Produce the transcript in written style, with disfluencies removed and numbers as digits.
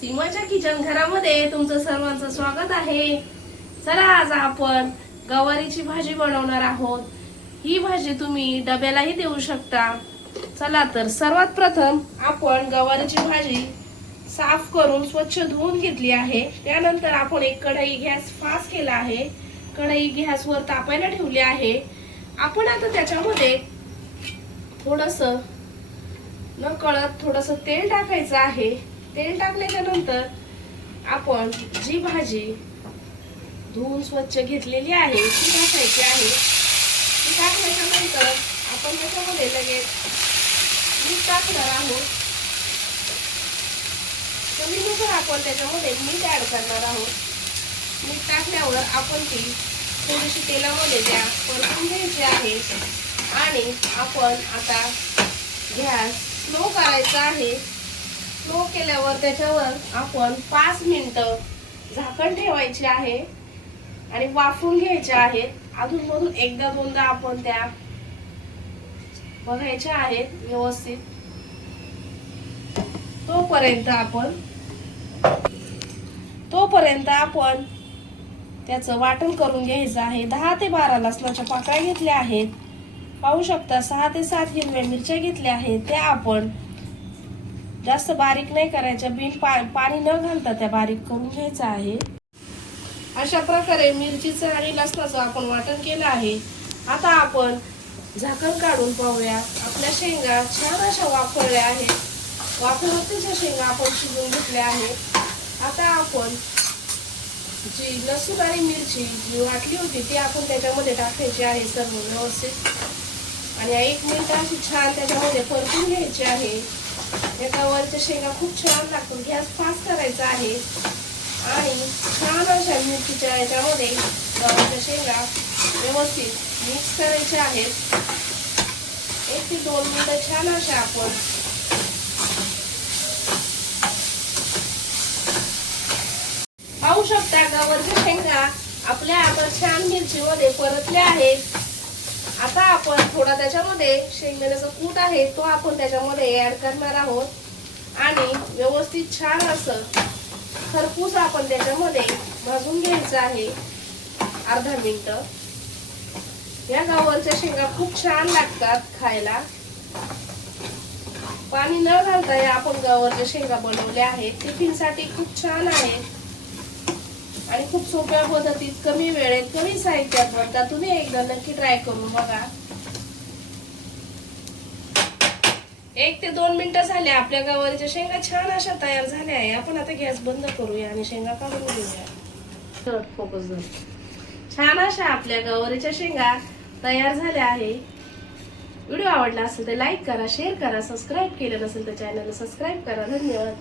सीमाच्या kitchen घरामध्ये तुमचं सर्वांचं स्वागत आहे। चला आज आपण गवारीची भाजी बनवणार आहोत। ही भाजी तुम्ही डब्यालाही देऊ शकता। चला तर सर्वात प्रथम आपण गवारीची भाजी साफ करून स्वच्छ धुवून घेतली आहे। त्यानंतर आपण एक कढई गॅस फास्ट केला आहे। कढई गॅसवर तापायला ठेवली आहे। आपण आता त्याच्यामध्ये थोडंसं नकळत थोडंसं तेल टाकायचं आहे। तेल टाकल्याच्या नंतर आपण जी भाजी धुवून स्वच्छ घेतलेली आहे ती टाकायची आहे। ती टाकल्याच्या नंतर आपण त्याच्यामध्ये लगेच मीठ टाकणार आहोत। चवीनुसार आपण त्याच्यामध्ये मीठ ऍड करणार आहोत। मीठ टाकल्यावर आपण ती थोडीशी तेलामध्ये परतून घ्यायची आहे आणि आपण आता गॅस स्लो करायचा आहे। स्लो केल्यावर त्याच्यावर आपण 5 मिनिटं झाकण ठेवायचे आहे आणि वाफवून घ्यायचे आहेत। अधूनमधून एकदा दोनदा आपण त्या बघायच्या आहेत व्यवस्थित। तोपर्यंत आपण त्याचं वाटण करून घ्यायचं आहे। 10 ते 12 लसणाच्या पाकळ्या घेतल्या आहेत। पाहू शकता 6 ते 7 हिरव्या मिरच्या घेतल्या आहेत। त्या आपण जास्त बारीक नाही करायच्या, बिन पाणी न घालता त्या बारीक करून घ्यायचं आहे। अशा प्रकारे मिरचीचं आणि लसणाचं आपण वाटण केलं आहे। आता आपण झाकण काढून पाहूया। आपल्या शेंगा छान अशा वाफळल्या आहेत। वाफळलेल्या शेंगा आपण शिजवून घेतल्या आहेत। आता आपण जी लसूण आणि मिरची जी वाटली होती ती आपण त्याच्यामध्ये टाकायची आहे सर्व व्यवस्थित आणि 1 मिनिट अशी छान त्याच्यामध्ये परतून घ्यायची आहे। या गवारीच्या शेंगा खूप छान लागतात। गॅस फास्ट करायचा आहे आणि छान अशा मिरचीच्या याच्यामध्ये गवारीच्या शेंगा व्यवस्थित मिक्स करायच्या आहेत। 1 ते 2 मिनिटं छान अशा आपण पाहू शकता। गवारीच्या शेंगा आपल्या आता छान मिरचीमध्ये परतल्या आहेत। आता आपण थोडा त्याच्यामध्ये शेंगदाण्याचा कूट आहे तो आपण त्याच्यामध्ये ऍड करणार आहोत आणि व्यवस्थित छान असं खरपूस आपण त्याच्यामध्ये भाजून घ्यायचं आहे अर्धा मिनिट। या गवारीच्या शेंगा खूप छान लागतात खायला। पाणी न घालता या आपण गवारीच्या शेंगा बनवल्या आहेत। टिफिनसाठी खूप छान आहेत आणि खूप सोप्या पद्धतीत कमी वेळेत कमी साहित्यात बनतात। तुम्ही एकदा नक्की ट्राय करून बघा। 1 ते 2 मिनिटं झाले। आपल्या गवारीच्या शेंगा छान अशा तयार झाल्या आहे। आपण आता गॅस बंद करूया आणि शेंगा काढून घेऊया। फोकस झाला। छान अशा आपल्या गवारीच्या शेंगा तयार झाल्या आहे। व्हिडिओ आवडला असेल तर लाईक करा, शेअर करा, सबस्क्राईब केलं नसेल तर चॅनलला सबस्क्राईब करा। धन्यवाद।